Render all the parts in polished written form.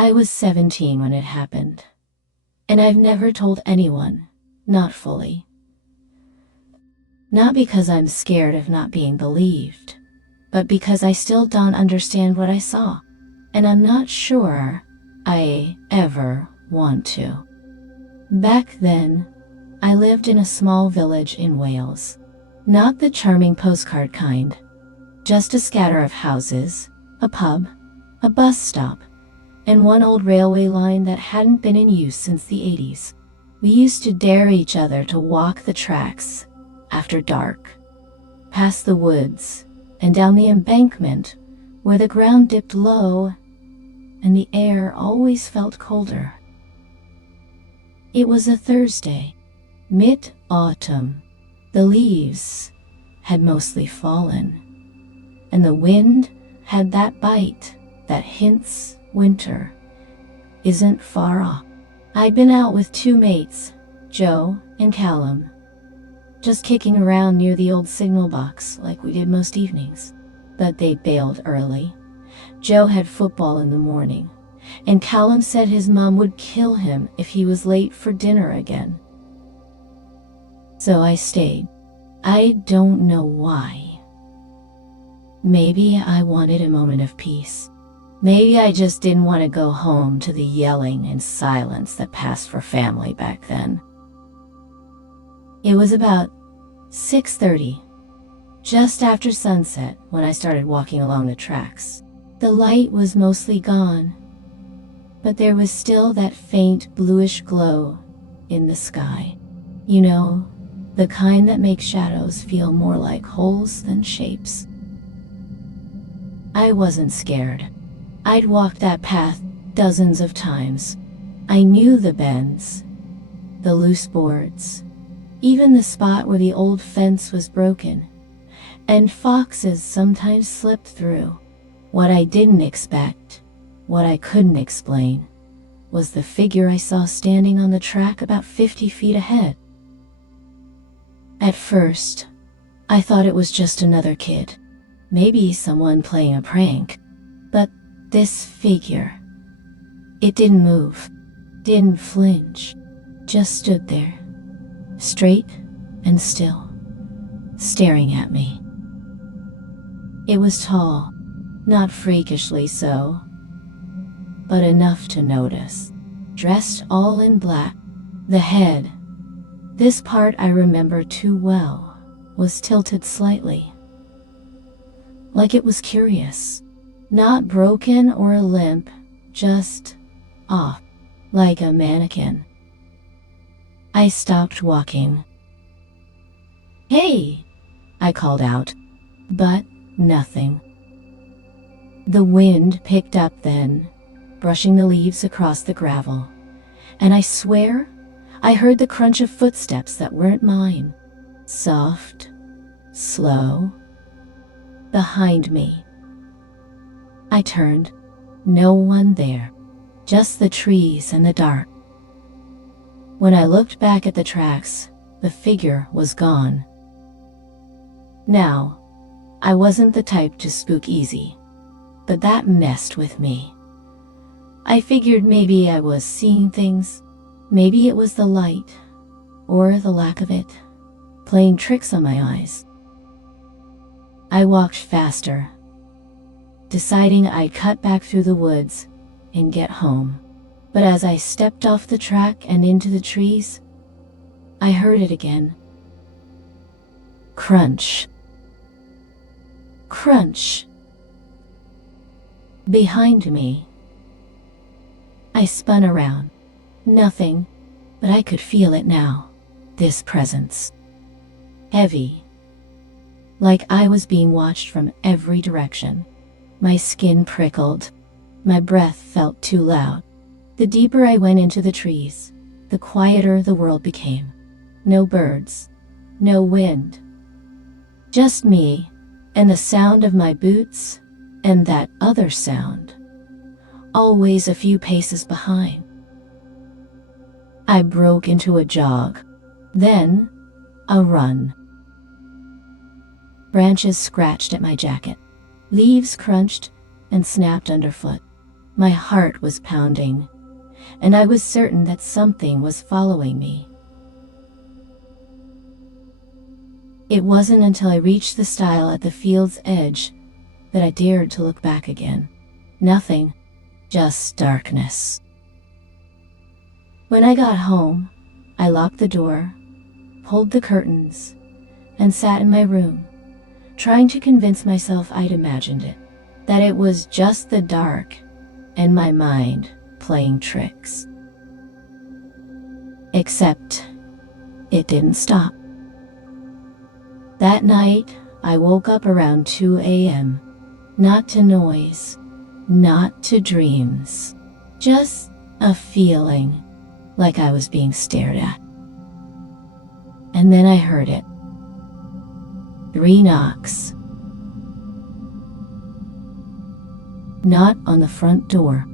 I was 17 when it happened, and I've never told anyone, not fully. Not because I'm scared of not being believed, but because I still don't understand what I saw, and I'm not sure I ever want to. Back then, I lived in a small village in Wales. Not the charming postcard kind, just a scatter of houses, a pub, a bus stop, and one old railway line that hadn't been in use since the 80s. We used to dare each other to walk the tracks after dark, past the woods and down the embankment where the ground dipped low and the air always felt colder. It was a Thursday, mid-autumn. The leaves had mostly fallen, and the wind had that bite that hints winter isn't far off. I'd been out with two mates, Joe and Callum, just kicking around near the old signal box like we did most evenings. But they bailed early. Joe had football in the morning, and Callum said his mom would kill him if he was late for dinner again. So I stayed. I don't know why. Maybe I wanted a moment of peace. Maybe I just didn't want to go home to the yelling and silence that passed for family back then. It was about 6:30, just after sunset, when I started walking along the tracks. The light was mostly gone, but there was still that faint bluish glow in the sky. You know, the kind that makes shadows feel more like holes than shapes. I wasn't scared. I'd walked that path dozens of times. I knew the bends, the loose boards, even the spot where the old fence was broken, and foxes sometimes slipped through. What I didn't expect, what I couldn't explain, was the figure I saw standing on the track about 50 feet ahead. At first, I thought it was just another kid, maybe someone playing a prank, but this figure, it didn't move, didn't flinch, just stood there, straight and still, staring at me. It was tall, not freakishly so, but enough to notice, dressed all in black. The head, this part I remember too well, was tilted slightly, like it was curious. Not broken or limp, just off, like a mannequin. I stopped walking. "Hey!" I called out, but nothing. The wind picked up then, brushing the leaves across the gravel, and I swear I heard the crunch of footsteps that weren't mine. Soft, slow, behind me. I turned. No one there. Just the trees and the dark. When I looked back at the tracks, the figure was gone. Now, I wasn't the type to spook easy, but that messed with me. I figured maybe I was seeing things. Maybe it was the light, or the lack of it, playing tricks on my eyes. I walked faster, deciding I'd cut back through the woods and get home. But as I stepped off the track and into the trees, I heard it again. Crunch. Crunch. Behind me. I spun around. Nothing, but I could feel it now. This presence. Heavy. Like I was being watched from every direction. My skin prickled. My breath felt too loud. The deeper I went into the trees, the quieter the world became. No birds, no wind. Just me, and the sound of my boots, and that other sound, always a few paces behind. I broke into a jog, then a run. Branches scratched at my jacket. Leaves crunched and snapped underfoot. My heart was pounding, and I was certain that something was following me. It wasn't until I reached the stile at the field's edge that I dared to look back again. Nothing, just darkness. When I got home, I locked the door, pulled the curtains, and sat in my room, trying to convince myself I'd imagined it, that it was just the dark and my mind playing tricks. Except it didn't stop. That night, I woke up around 2 a.m., not to noise, not to dreams, just a feeling like I was being stared at. And then I heard it. 3 knocks. Not on the front door.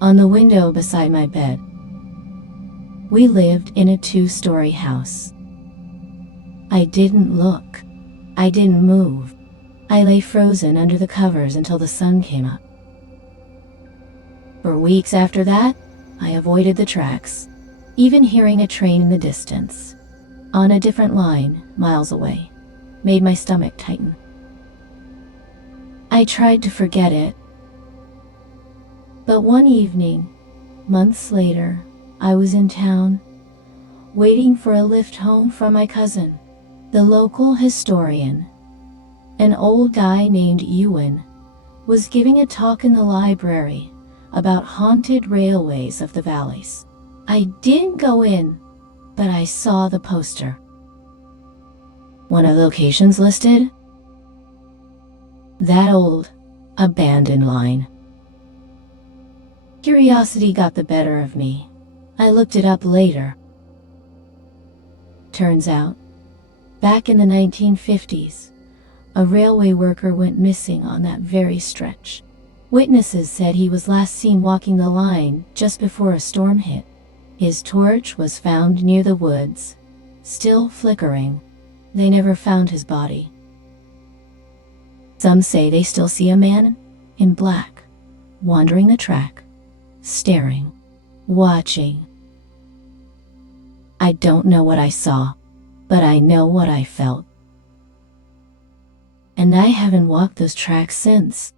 On the window beside my bed. We lived in a 2-story house. I didn't look. I didn't move. I lay frozen under the covers until the sun came up. For weeks after that, I avoided the tracks, even hearing a train in the distance, on a different line, miles away, made my stomach tighten. I tried to forget it, but one evening, months later, I was in town, waiting for a lift home from my cousin, the local historian. An old guy named Ewan was giving a talk in the library about haunted railways of the valleys. I didn't go in, but I saw the poster. One of the locations listed? That old, abandoned line. Curiosity got the better of me. I looked it up later. Turns out, back in the 1950s, a railway worker went missing on that very stretch. Witnesses said he was last seen walking the line just before a storm hit. His torch was found near the woods, still flickering. They never found his body. Some say they still see a man in black, wandering the track, staring, watching. I don't know what I saw, but I know what I felt. And I haven't walked those tracks since.